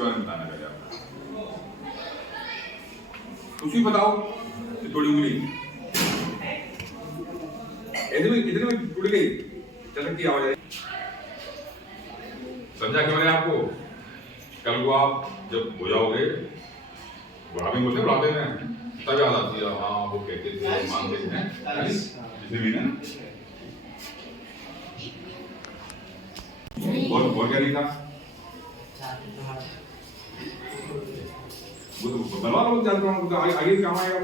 इसके बारे में बताना पहले आपको। कुछ भी बताओ। थोड़ी उंगली इधर में टूट गई, चटक की आवाज आई। समझा क्या मैंने आपको? कल को आप जब हो जाओगे, बुढ़ापे बोलते बुढ़ापे में, तब याद आती है हाँ वो कहते थे मानते थे जितने भी ना। और क्या नहीं था? वो तो बनवा लो, आगे काम आएगा।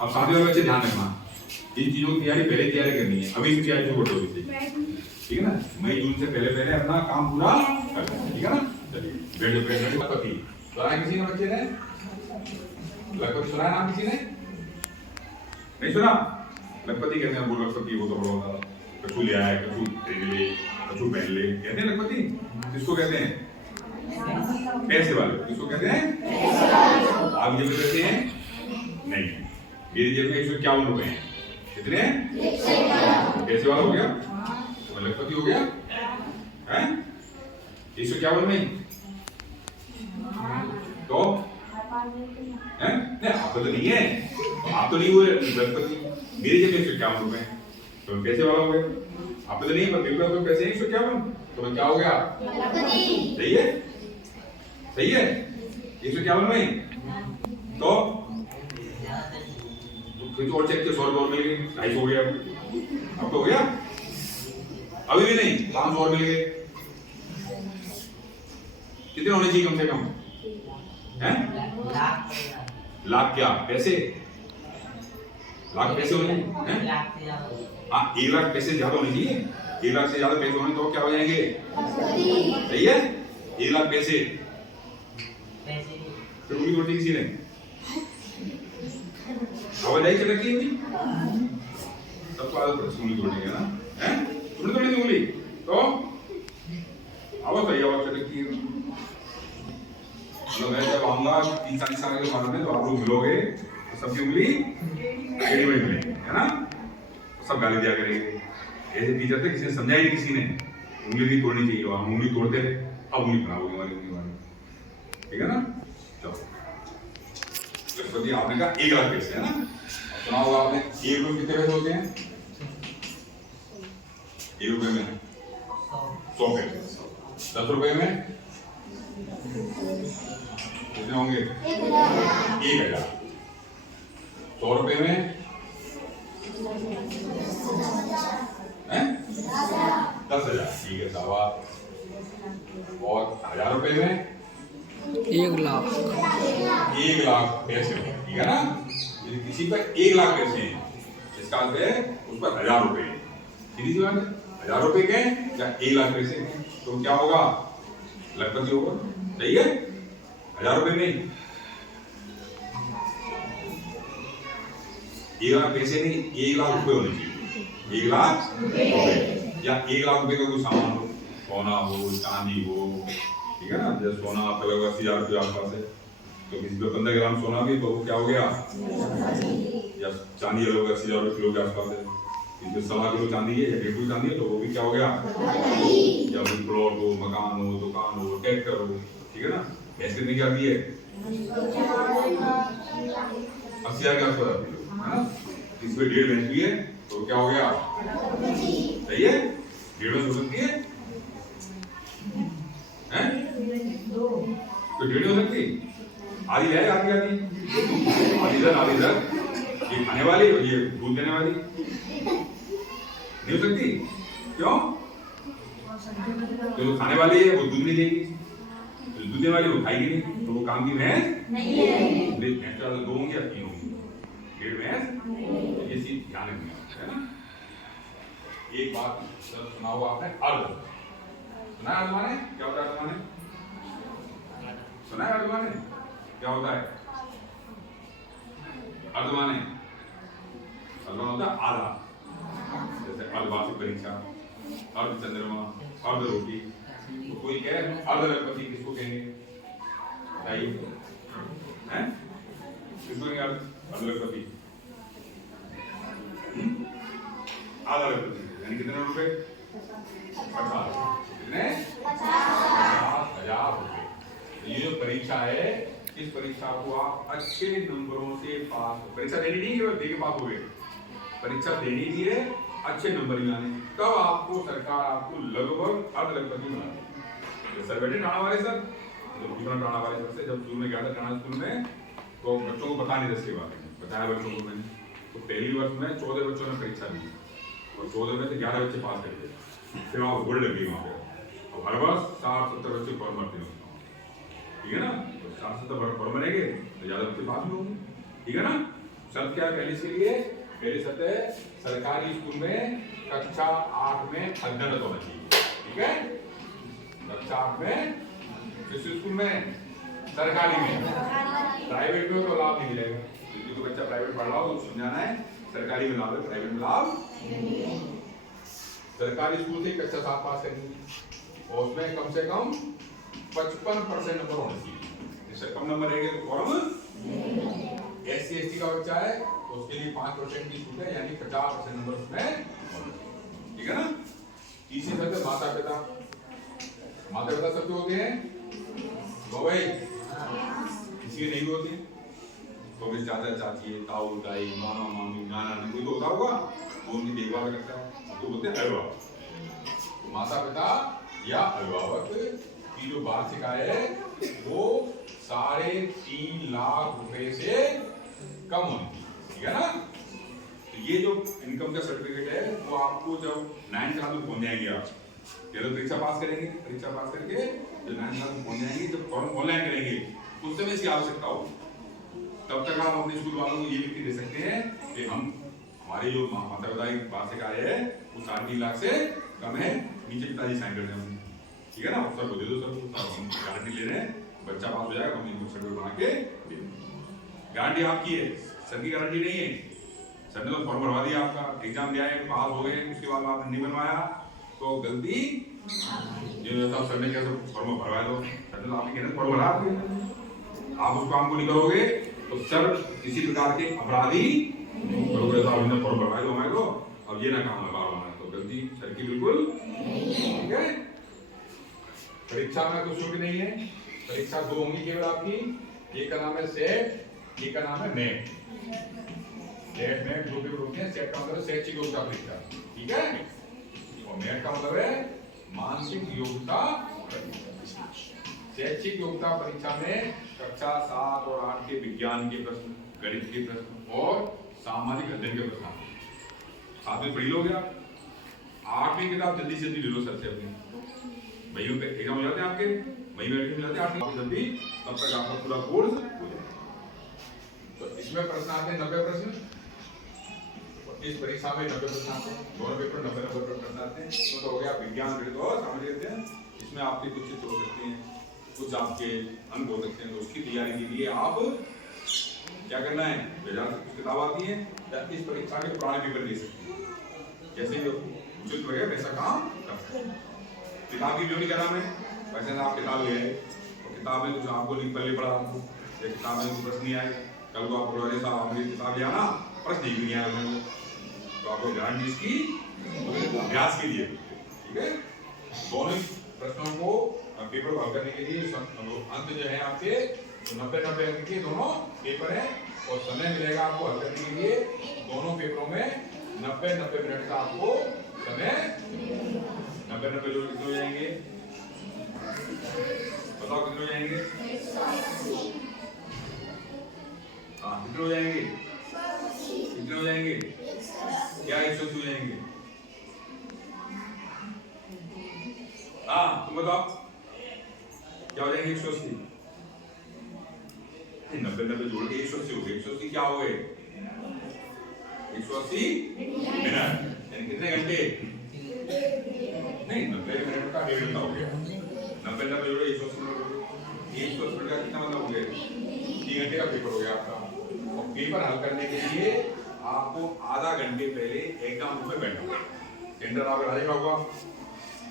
अब शादी वाले बच्चे ध्यान रखना, इन चीजों की तैयारी पहले तैयारी करनी है, अभी की तैयारी छोड़ दो। ठीक है ना? मई जून से पहले अपना काम पूरा करना है। ठीक है ना? चलिए बैठ लखपति सुना किसी ने? बच्चे ने लखपति सुना नाम किसी ने? नहीं सुना? लखपति कहते हैं वो लखपति, वो तो बड़ा होता कछू ले आया, कछू खरीद ले, कछू पहन ले, कहते हैं लखपति। किसको कहते हैं? पैसे वाले। किसको कहते हैं? आप जेब में कहते हैं नहीं, मेरी जेब में 151 रुपए हैं। कितने? पैसे वाला हो गया, लखपति हो गया हैं? 151 नहीं तो हैं? नहीं आपको तो नहीं है, तो आप तो नहीं हुए लखपति। मेरी जेब में 151 रुपए हैं तो मैं पैसे वाला हो गया। आप तो नहीं है, पर मेरे पास तो पैसे 151 तो मैं क्या हो गया? सही है, सही है। 151 नहीं तो कुछ और चेक के 100 रुपए और मिल गए, 250 हो गया। अब तो हो गया? अभी भी नहीं, 500 और मिल गए। कितने होने चाहिए कम से कम? हैं? लाख क्या? पैसे? लाख पैसे होने हैं? हाँ 1 लाख पैसे ज्यादा होने चाहिए। 1 लाख से ज्यादा पैसे होने तो क्या हो जाएंगे? सही है? 1 लाख पैसे फिर उंगली तोड़ दी किसी ने? आवाज आई चटक की हुई? सबको आदत पड़ती उंगली तोड़ने की ना? हैं? तुमने तोड़ी थी उंगली तो आवाज आई, आवाज चटक की। मतलब मैं जब आऊंगा 30-40 साल के बाद में तो आप लोग मिलोगे तो सबकी उंगली टेढ़ी में मिलेगी, है ना? सब गाली दिया करेंगे। ऐसे टीचर थे, किसी ने समझाया नहीं, किसी ने उंगली नहीं तोड़नी चाहिए। हम उंगली तोड़ते थे, अब उंगली बनाओगे हमारी उंगली वाली। ठीक है ना? चलो लखपति आपने कहा 1 लाख पैसे, है ना? सुना होगा आपने 1 रुपये कितने पैसे होते हैं? 1 रुपये में 100 पैसे। 10 रुपये में कितने होंगे? 1000। 100 रुपये में 10,000। ठीक है साहब। और 1000 रुपये में 1 लाख। 1 लाख पैसे, ठीक है ना? यदि किसी पर 1 लाख पैसे हैं, इसका अर्थ है उस पर 1000 रुपए हैं। सीधी सी बात है, 1000 रुपए के या 1 लाख पैसे हैं तो क्या होगा? लखपति होगा। सही है? 1000 रुपए नहीं, 1 लाख पैसे नहीं, 1 लाख रुपए होने चाहिए। 1 लाख रुपए या 1 लाख रुपए का कोई सामान हो, सोना हो, चांदी हो, ठीक है ना? जैसे सोना आपका लगभग 80,000 के आसपास है तो किसी पे 15 ग्राम सोना भी तो वो क्या हो गया? या चांदी लगभग 80,000 किलो के आसपास है, इसमें 1.25 किलो चांदी है या 1.5 किलो चांदी है तो वो भी क्या हो गया? या प्लॉट हो, मकान हो, दुकान हो, ट्रैक्टर हो, ठीक है ना? भैंस कितने की आती है? 80,000 के आसपास आती है ना? इसमें 1.5 भैंस भी है तो क्या हो गया? सही है? 1.5 भैंस हो सकती है? हैं? तो 1.5 हो सकती? आधी है, आधी आधी इधर ये खाने वाली और ये दूध देने वाली नहीं हो सकती। क्यों? जो खाने वाली है वो दूध नहीं देगी, दूध देने वाली वो खाएगी नहीं, तो वो काम की भैंस नहीं है। भैंस तो 2 होंगी या 3 होंगी? 1.5 भैंस। ये चीज ध्यान रखनी है ना? एक बात सुना होगा आपने, अर्ध सुना है? अर्ध माने क्या होता है? अर्ध माने सुना है? अर्ध माने क्या होता है? अर्ध माने होता है आधा, जैसे अर्धवार्षिक परीक्षा, अर्ध चंद्रमा, अर्ध रोटी। तो कोई कहे अर्ध लखपति किसको कहेंगे? बताइए हैं? किसको कहेंगे अर्ध लखपति? आधा लखपति यानी कितने रुपए? 50। कितने? 50,000 रुपए। ये जो परीक्षा है, इस परीक्षा को आप अच्छे नंबरों से पास, परीक्षा देनी नहीं है दे के पास हो गए, परीक्षा देनी भी है, अच्छे नंबर भी आने, तब आपको सरकार आपको लगभग अर्धलखपति बना देगी। सर बैठे टाणा वाले सर, टाणा वाले सर से जब स्कूल में गया था, टाणा स्कूल में, तो बच्चों को बता नहीं दस के बारे में बताया बच्चों को मैंने, तो पहली वर्ष में 14 बच्चों ने परीक्षा दी और 14 में से 11 बच्चे पास कर गए, फिर वहाँ होल्ड लग गई वहाँ पे, और हर वर्ष 60-70 बच्चे फॉर्म भरते हैं, ठीक है ना, तो 60-70 फॉर्म बनेंगे तो ज़्यादा बच्चे पास भी होंगे, ठीक है ना। शर्त क्या पहले इसके लिए, पहली शर्त है सरकारी स्कूल में कक्षा 8 में अध्ययनरत होना चाहिए, ठीक है, कक्षा 8 में जिस स्कूल में, सरकारी में, प्राइवेट में तो लाभ नहीं मिलेगा, यदि कोई बच्चा प्राइवेट पढ़ रहा हो तो समझाना है सरकारी में लाभ है, प्राइवेट में लाभ। सरकारी स्कूल से कक्षा 7 पास करेंगे और उसमें कम से कम 55% नंबर होने चाहिए, इससे कम नंबर रहेंगे तो फॉर्म। SC/ST का बच्चा है तो उसके लिए 5% की छूट है, यानी 50% नंबर उसमें, ठीक है ना। तीसरी शर्त है माता पिता, माता पिता सबके होते हैं भाई, किसी के नहीं होते, तो भी चाचा चाची, ताऊ ताई, मामा मामी, नाना नानी, कोई तो होता होगा, वो उनकी देखभाल करता है, तो बोलते हैं अभिभावक। तो माता पिता या अभिभावक की जो वार्षिक आय है वो 3.5 लाख रुपए से कम होनी, ठीक है ना। तो ये जो इनकम का सर्टिफिकेट है वो आपको जब 9th क्लास में पहुंच जाएंगे, आप या तो परीक्षा पास करेंगे, परीक्षा पास करके जब 9th क्लास में पहुंच जाएंगे, जब फॉर्म ऑनलाइन करेंगे उस समय इसकी आवश्यकता हो, तब तक आप अपने स्कूल वालों को ये लिख के दे सकते हैं कि हम, हमारी जो माता पिता की वार्षिक आय है वो 3.5 लाख से कम है, नीचे पिताजी साइन कर दें, ठीक है ना, सर को दे दो, सर हम गारंटी ले रहे हैं बच्चा पास हो जाएगा, हम इनको सर्टिफिकेट बना के दे देंगे, गारंटी आपकी है, सर की गारंटी नहीं है। सर ने तो फॉर्म भरवा दिया, आपका एग्जाम दिया है, पास हो गए, उसके बाद आपने नहीं बनवाया तो गलती जो सर ने कैसे फॉर्म भरवाया, तो सर ने आपने कहना फॉर्म भरा दिया, आप उस काम को नहीं करोगे तो सर किसी प्रकार के अपराधी करोगे, तो आपने फॉर्म भरवाया तो हमारे को, अब ये ना काम है बार बार, तो गलती सर की बिल्कुल, ठीक है। परीक्षा में कुछ छूट नहीं है, परीक्षा 2 होंगी केवल आपकी, एक का नाम है सेट, एक का नाम है नेट। सेट नेट दो पेपर होते हैं, सेट का मतलब शैक्षिक योग्यता परीक्षा, ठीक है, और नेट का मतलब है मानसिक योग्यता परीक्षा। शैक्षिक योग्यता परीक्षा में कक्षा 7 और 8 के विज्ञान के प्रश्न, गणित के प्रश्न और सामाजिक अध्ययन के प्रश्न, 7 में पढ़ी लोगे आप, 8वीं किताब जल्दी से जल्दी ले लो सर से अपनी, मई में एग्जाम हो जाते हैं आपके, मई में एग्जाम हो जाते हैं 8 जल्दी, तब तक आपका पूरा कोर्स हो जाए। तो इसमें प्रश्न आते हैं 90 प्रश्न, इस परीक्षा में 90 प्रश्न आते हैं, दोनों पेपर 90 प्रश्न आते हैं, तो हो गया विज्ञान गणित और सामाजिक अध्ययन। इसमें आपके कुछ चित्र हो सकते हैं, कुछ आपके अंक हो सकते हैं, तो उसकी तैयारी के लिए आप क्या करना है, बाजार से कुछ किताब आती है या इस परीक्षा के पुराने पेपर ले सकते हैं, जैसे जो उचित लगे वैसा काम कर सकते हैं। किताब की जो नहीं करना है, वैसे आप किताब ले आए और किताब में कुछ आपको लिख पढ़ पड़ा, आपको या किताब में कुछ प्रश्न नहीं आए, कल को आप बोले साहब हमारी किताब ले आना, प्रश्न नहीं आया, तो आपको गारंटी इसकी अभ्यास के लिए, ठीक है। दोनों प्रश्नों को पेपर को हल करने के लिए अंक जो है आपके 90 अंक के दोनों पेपर हैं, और समय मिलेगा आपको हल करने के लिए, दोनों पेपरों में 90 मिनट का आपको समय, 90 जो कितने हो जाएंगे बताओ, कितने हो जाएंगे, हाँ कितने हो जाएंगे, कितने हो जाएंगे, क्या 180 हो जाएंगे, हाँ तुम बताओ क्या हो जाएंगे 180, 90 जोड़ के 180 हो गए, 180 क्या हो गए 180 मिनट, यानी कितने घंटे, नहीं 90 मिनट का 1.5 घंटा हो गया, 90 जोड़े 180 मिनट का कितना मतलब हो गया 3 घंटे का पेपर हो गया आपका। और पेपर हल करने के लिए आपको आधा घंटे पहले एग्जाम रूम में बैठना होगा, सेंटर आपका राजा का होगा,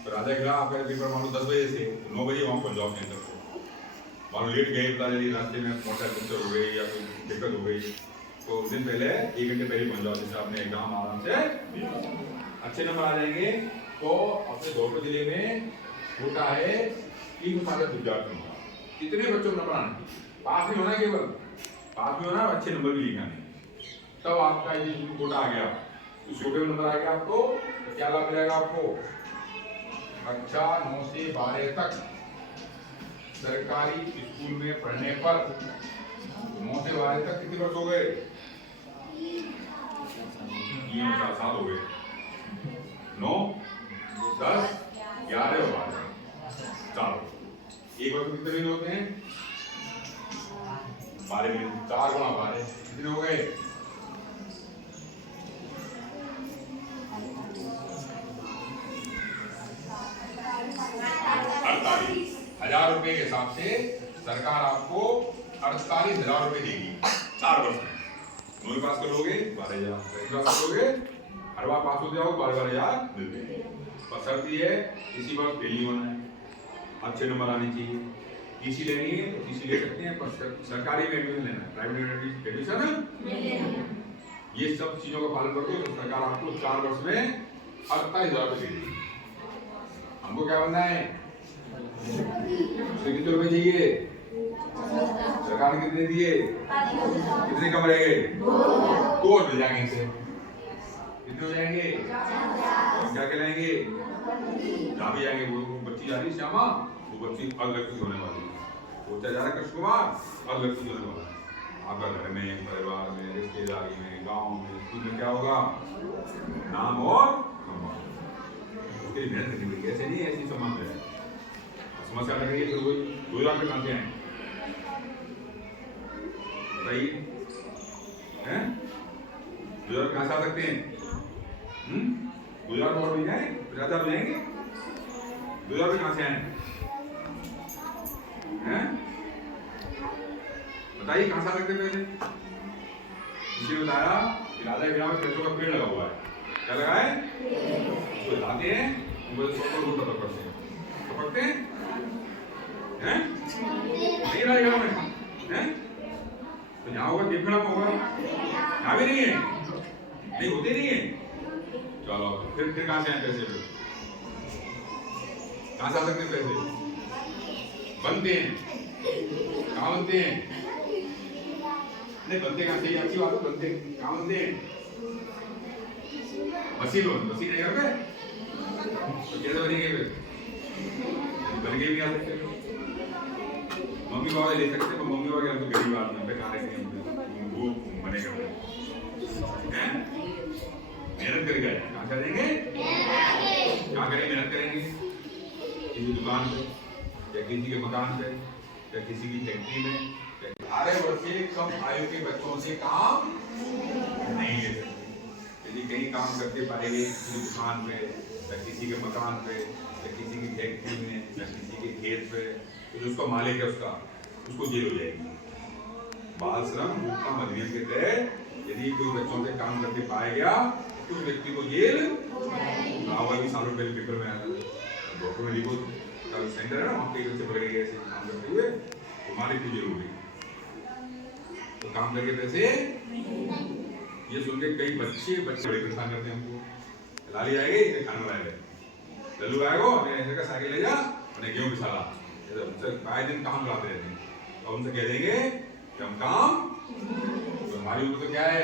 तो राजा का आपका पेपर मान लो 10 बजे से 9 बजे वहाँ पहुँच जाओ सेंटर को, मान लो लेट गए पता चलिए रास्ते में मोटर पंचर हो गई या कोई दिक्कत हो गई, तो उस दिन पहले 1 घंटे पहले पहुँच जाओ, जिससे आपने एग्जाम आराम से अच्छे नंबर आ जाएंगे। तो अपने धौलपुर जिले में होता है 3 विद्यार्थियों का, कितने बच्चों को नंबर आने, पास नहीं होना केवल, पास में होना अच्छे नंबर भी लेके आने, तब आपका ये कोटा आ गया, तो छोटे में नंबर आ गया आपको, तो क्या लाभ मिलेगा आपको, कक्षा 9 से 12 तक सरकारी स्कूल में पढ़ने पर, 9 से 12 तक कितने वर्ष हो गए, 7 हो गए, 9, 10, 11 और 12, 4, एक वर्ष में कितने महीने होते हैं, 12 महीने, 4 गुणा 12 कितने हो गए, 48,000 रुपए के हिसाब से सरकार आपको 48,000 रुपए देगी 4 वर्ष में। 9वीं पास कर लोगे 12,000, 10वीं पास कर लोगे, हर बार पास हो जाओ 12,000 मिलते हैं। पर शर्त ये है इसी बार फेल नहीं होना है, अच्छे नंबर आने चाहिए। टीसी लेनी है तो टीसी ले सकते हैं, पर सरकारी में एडमिशन लेना है, प्राइवेट एडमिशन ये सब चीजों का पालन करते हो तो सरकार आपको 4 वर्ष में 48,000 रुपए देगी। हमको क्या बनना है, कितने रुपए चाहिए, सरकार ने कितने दिए, कितने कम रह गए, 2 मिल जाएंगे इनसे, कितने हो जाएंगे, और क्या कहलाएंगे, जहाँ भी जाएंगे वो बच्ची जा रही श्यामा, वो बच्ची अग्रगति होने वाली है, वो जा रहा है कृष्ण कुमार अग्रगति होने वाला है। आपका घर में, परिवार में, रिश्तेदारी में, गांव में, स्कूल में क्या होगा, नाम और उसके लिए मेहनत करनी पड़ेगी, ऐसे नहीं ऐसी सम्मान है, समस्या लग रही है फिर वही 2,000 पे कहां हैं बताइए, हैं 2,000 कहां से आ सकते हैं, 2,000 और मिल जाए 50,000 हो जाएंगे, 2,000 पे कहां से आए हैं, बताइए कहां से आ सकते हैं पैसे, इसलिए बताया कि राजा के ग्राम में पैसों का पेड़ लगा हुआ है, क्या लगा है, उसको लाते हैं उनको पकड़ते हैं, पकड़ते हैं हैं नहीं रहेगा में हैं, तो यहाँ होगा गेम खड़ा होगा, यहाँ भी नहीं है, नहीं होते नहीं है, चलो फिर कहाँ से आए पैसे, कहाँ से आ सकते हैं पैसे, बनते हैं, कहाँ बनते हैं, नहीं बनते कहाँ से, अच्छी बात है, बनते कहाँ बनते हैं, मशीन है घर पे, तो कैसे बनेंगे फिर, बन के भी आ सकते हैं, मम्मी पापा ले सकते हैं, मम्मी पापा तो गरीब आदमी पे कहाँ रखेंगे, वो बनेगा मेहनत करेंगे, कहाँ से देंगे, क्या करेंगे, मेहनत करेंगे, किसी दुकान पे या किसी के मकान पे या किसी की फैक्ट्री में, 18 वर्ष से कम आयु के बच्चों से काम नहीं ले सकते। यदि कहीं काम करते पाए गए किसी दुकान पे या किसी के मकान पे या किसी की फैक्ट्री में या किसी के खेत पे, तो जो उसका मालिक है उसको जेल हो जाएगी। बाल श्रम रोकथाम अधिनियम के तहत यदि कोई बच्चों से काम करते पाया गया तो उस व्यक्ति को जेल, भी सालों पहले पेपर में आया था, डॉक्टर में लिखो सेंटर है ना, वहाँ पे बच्चे पकड़े गए ऐसे काम करते हुए, तो मालिक की जेल हो गई। तो काम करके पैसे ये सुन के कई बच्चे बड़े परेशान करते हैं हमको, लाली आएगी खाना बनाएगा, लल्लू आएगा ऐसे का साइकिल ले जा अपने गेहूं पिसाला, आए दिन काम कराते रहते हैं, और उनसे कह देंगे कि हम काम, तो हमारी उम्र तो क्या है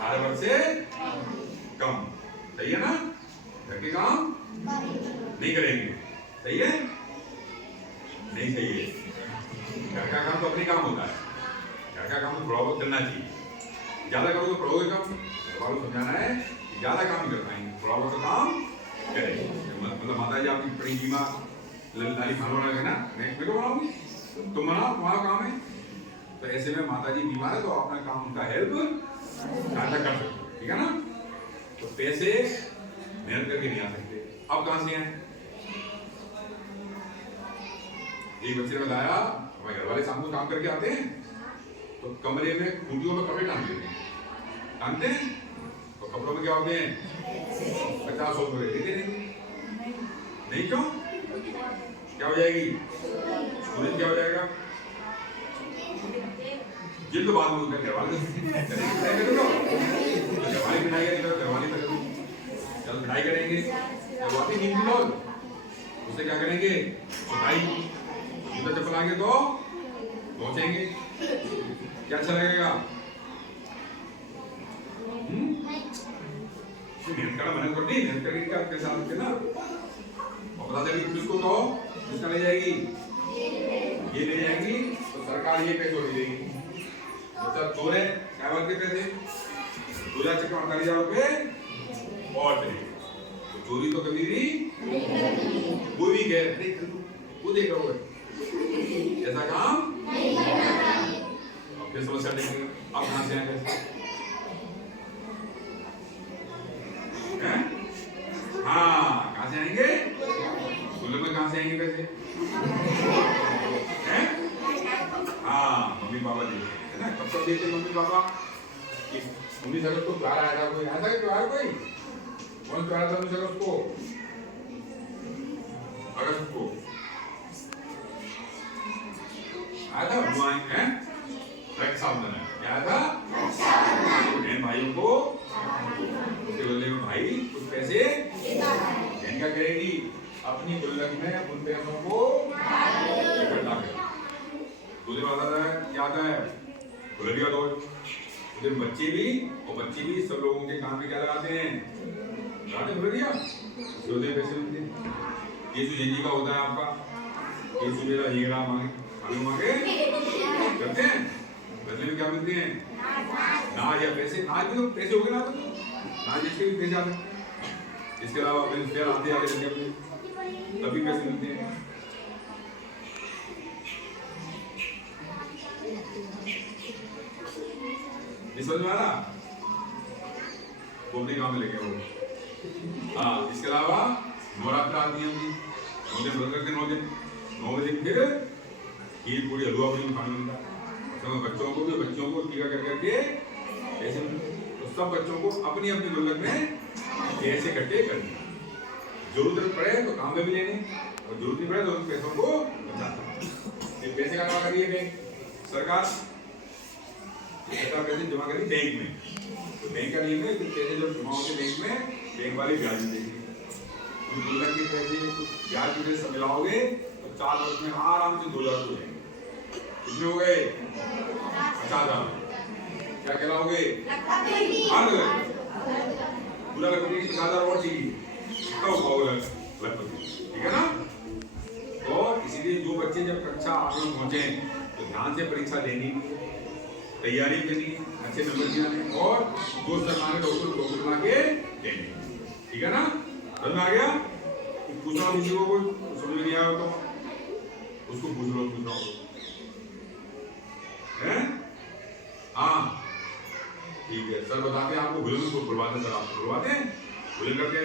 18 वर्ष से कम, सही है ना, घर के काम नहीं करेंगे, सही है, नहीं सही है, घर का काम तो अपने काम होता है, घर का काम तो थोड़ा बहुत करना चाहिए, ज्यादा करो तो पढ़ोगे कम, घरवालों को समझाना है ज्यादा काम नहीं कर पाएंगे, थोड़ा बहुत काम करेंगे, मतलब माता जी आपकी बड़ी बीमार लाली खाना बना के ना, मैं तो बनाऊंगी, तुम बनाओ तुम्हारा काम है, तो ऐसे में माता जी बीमार है तो अपना काम उनका हेल्प कर सकते, ठीक है ना, तो पैसे मेहनत करके नहीं आ सकते, अब कहां से हैं, एक बच्चे ने बताया हमारे घर वाले शाम को काम करके आते हैं तो कमरे में खूंटियों में कपड़े टांगते हैं, तो कपड़ों में क्या होते हैं 50-100 रुपए देते नहीं, क्यों, क्या हो जाएगी स्टूडेंट, क्या हो जाएगा जिल, तो बाद में उनका घरवाले पिटाई करेंगे, घरवाले चल पिटाई करेंगे, घरवाले नींद लोग उससे क्या करेंगे, सुनाई जूता चप्पल बचेंगे। क्या अच्छा लगेगा? मेहनत करना, मेहनत करनी, मेहनत करके क्या आपके साथ होते ना, और पता चले पुलिस को कहो, किसका ले जाएगी? ये ले जाएगी तो सरकार ये पैसे दे देगी। बच्चा चोर है, क्या बात के पैसे 2000 चक्कर 48,000 रुपए और देंगे। तो चोरी तो कभी भी वो भी कह रहे वो देखा हुआ ऐसा काम नहीं करना। अब फिर समस्या देंगे, अब कहां से आएंगे? हाँ, कहां से आएंगे? गुल्लक में कहां से आएंगे पैसे? हैं? हाँ, मम्मी पापा देते है ना। कब कब देते मम्मी पापा? 19 अगस्त को त्योहार आया था, कोई आया था त्योहार? कोई कौन त्योहार था 19 अगस्त को? अगस्त को आया था हनुमान है, रक्षाबंधन है। क्या आया था? बहन भाइयों को उसके बदले में भाई कुछ पैसे बहन क्या करेगी? अपनी गुल्लक में उन पैसों को इकट्ठा करेगी। दूसरी बात आता है, क्या आता है? गुलरिया दौड़। बच्चे भी और बच्चे भी सब लोगों के काम में क्या लगाते हैं? लगाते गुलरिया, पैसे मिलते हैं। केसु जी का होता है आपका, केसु मेरा हीरा मांगे मांगे करते हैं, बदले में क्या मिलते हैं? नाज या पैसे। नाज भी तो पैसे हो गए ना, तो नाज इसके भी पैसे आते हैं। इसके अलावा अपने रिश्तेदार आते आते रहते हैं, तभी पैसे मिलते हैं। समझ में आ रहा? वो अपने काम में लगे हो। हाँ, इसके अलावा नवरात्र आती है, 9 दिन व्रत करके 9 दिन 9 बजे फिर खीर पूरी हलवा पूरी खाने मिलता है। बच्चों को भी, बच्चों को टीका कर करके ऐसे तो सब बच्चों को अपनी अपनी गुल्लक में पैसे इकट्ठे करने, जरूरत पड़े तो काम में भी लेने और जरूरत नहीं पड़े तो उन पैसों को बचाना। ये पैसे का काम कर रही है बैंक, सरकार पैसे जमा करी बैंक में, तो बैंक का नियम है पैसे जब जमा होते बैंक में, बैंक वाले ब्याज देंगे। गुल्लक के पैसे ब्याज के पैसे मिलाओगे तो 4 वर्ष में आराम से 2,000 हो जाएंगे। कितने हो गए? 50,000। क्या कहलाओगे? पूरा लखपति 50,000 और चाहिए, कब खाओगे लखपति? ठीक है ना? तो इसीलिए जो बच्चे जब कक्षा 8 में पहुंचे तो ध्यान से परीक्षा देनी, तैयारी करनी, अच्छे नंबर दिलाने और जो सरकार डॉक्टर बना के देने। ठीक है ना? समझ में आ गया? पूछना किसी को, कोई समझ में नहीं आया तो उसको पूछ लो, पूछना है? हाँ ठीक है सर, बताते हैं आपको। भूलन को बुलवाते हैं सर, आपको बुलवाते हैं, भूलन करते हैं।